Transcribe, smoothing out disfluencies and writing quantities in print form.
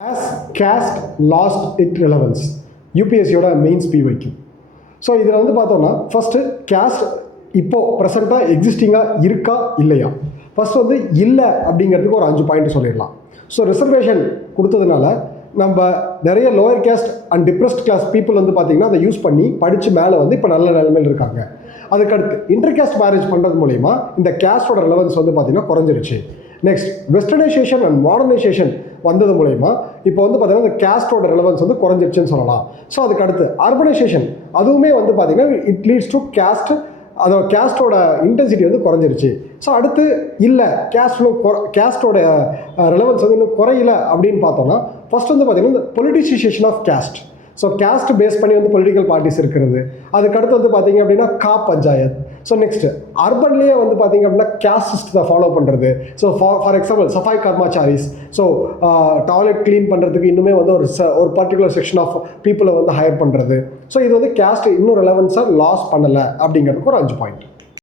As caste lost its relevance, யூபிஎஸ்சியோட mains பிவைக்கு. So இதில் வந்து பார்த்தோம்னா ஃபஸ்ட்டு கேஸ்ட் இப்போது ப்ரெசண்ட்டாக எக்ஸிஸ்டிங்காக இருக்கா இல்லையா. ஃபஸ்ட் வந்து இல்லை அப்படிங்கிறதுக்கு ஒரு 5 பாயிண்ட் சொல்லிடலாம். ஸோ ரிசர்வேஷன் கொடுத்ததுனால நம்ம நிறைய lower caste and depressed class people வந்து பார்த்திங்கன்னா அதை யூஸ் பண்ணி படித்து மேலே வந்து இப்போ நல்ல நிலைமையில் இருக்காங்க. அதுக்கடுத்து இன்டர் கேஸ்ட் மேரேஜ் பண்ணுறது மூலிமா இந்த கேஸ்டோட ரெலவன்ஸ் வந்து பார்த்திங்கன்னா குறைஞ்சிருச்சு. நெக்ஸ்ட் வெஸ்டர்னைசேஷன் அண்ட் மாடர்னைசேஷன் வந்தது மூலயமா இப்போ வந்து பார்த்தீங்கன்னா இந்த கேஸ்டோட ரெலவன்ஸ் வந்து குறைஞ்சிருச்சுன்னு சொல்லலாம். ஸோ அதுக்கு அடுத்து அர்பனைசேஷன் அதுவுமே வந்து பார்த்தீங்கன்னா இட் லீட்ஸ் டு கேஸ்ட், அதோட கேஸ்டோட இன்டென்சிட்டி வந்து குறைஞ்சிருச்சு. ஸோ அடுத்து இல்லை கேஸ்டோட ரெலவன்ஸ் வந்து இன்னும் குறையில அப்படின்னு பார்த்தோம்னா ஃபர்ஸ்ட் வந்து பார்த்தீங்கன்னா இந்த politicisation of caste. So caste base பண்ணி வந்து பொலிட்டிக்கல் பார்ட்டிஸ் இருக்கிறது. அதுக்கடுத்து வந்து பார்த்தீங்க அப்படின்னா பஞ்சாயத். ஸோ நெக்ஸ்ட் அர்பன்லேயே வந்து பார்த்தீங்க அப்படின்னா கேஸ்ட் சிஸ்டத்தை ஃபாலோ பண்ணுறது. So for example safai karmacharis. So toilet clean பண்ணுறதுக்கு இன்னுமே வந்து ஒரு பர்டிகுலர் செக்ஷன் ஆஃப் பீப்புளை வந்து ஹையர் பண்ணுறது. ஸோ இது வந்து கேஸ்ட் இன்னும் ரெலவன்ஸாக லாஸ் பண்ணலை அப்படிங்கிறதுக்கு ஒரு 5 பாயிண்ட்.